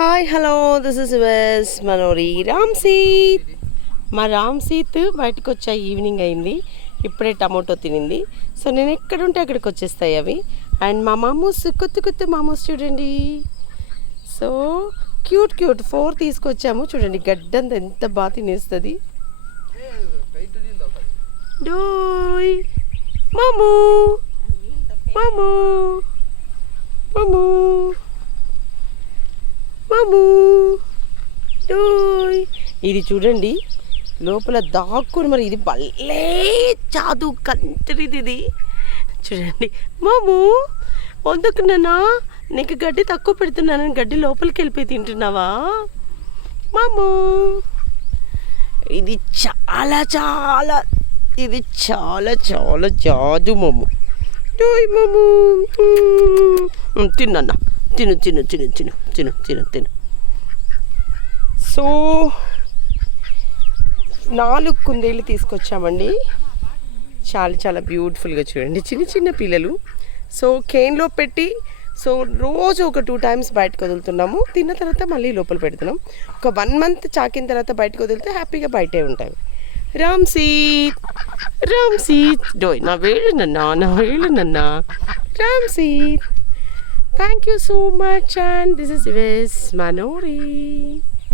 Hi hello this is వెస్ Manori రామ్సీత్. మా రామ్సీత్ బయటకు వచ్చా, ఈవినింగ్ అయింది, ఇప్పుడే టమాటో తినింది. సో నేను ఎక్కడుంటే అక్కడికి వచ్చేస్తాయి అవి. అండ్ మా మామూస్ కొత్త మామూస్ చూడండి, సో క్యూట్ 4 తీసుకొచ్చాము. చూడండి గడ్డంతా ఎంత బాగా తినేస్తుంది. డోయ్ మామూ మామూ మామూ మామూ డోయ్. ఇది చూడండి లోపల దాక్కుని, మరి ఇది భలే చాదు కంటరిది ఇది చూడండి. మామూ వద్దుకున్నానా, నీకు గడ్డి తక్కువ పెడుతున్నాను, గడ్డి లోపలికి వెళ్ళిపోయి తింటున్నావా మామూ? ఇది చాలా చాలా ఇది చాలా చాలా చాదు మాము. డోయ్ మామూ తిన్నా, తిను తిను తిను తిను తిను తిను తిను. సో 4 కుందేళ్ళు తీసుకొచ్చామండి, చాలా చాలా బ్యూటిఫుల్గా చూడండి, చిన్న చిన్న పిల్లలు. సో కేన్లో పెట్టి, సో రోజు ఒక 2 టైమ్స్ బయటకు వదులుతున్నాము. తిన్న తర్వాత మళ్ళీ లోపల పెడుతున్నాం. ఒక 1 మంత్ చాకిన తర్వాత బయటకు వదిలితే హ్యాపీగా బయటే ఉంటాయి. రామ్సీత్ రామ్సీత్ డోయ్, నా వేళ్ళు నన్నా రామ్సీత్. Thank you so much, and this is Ves Manori.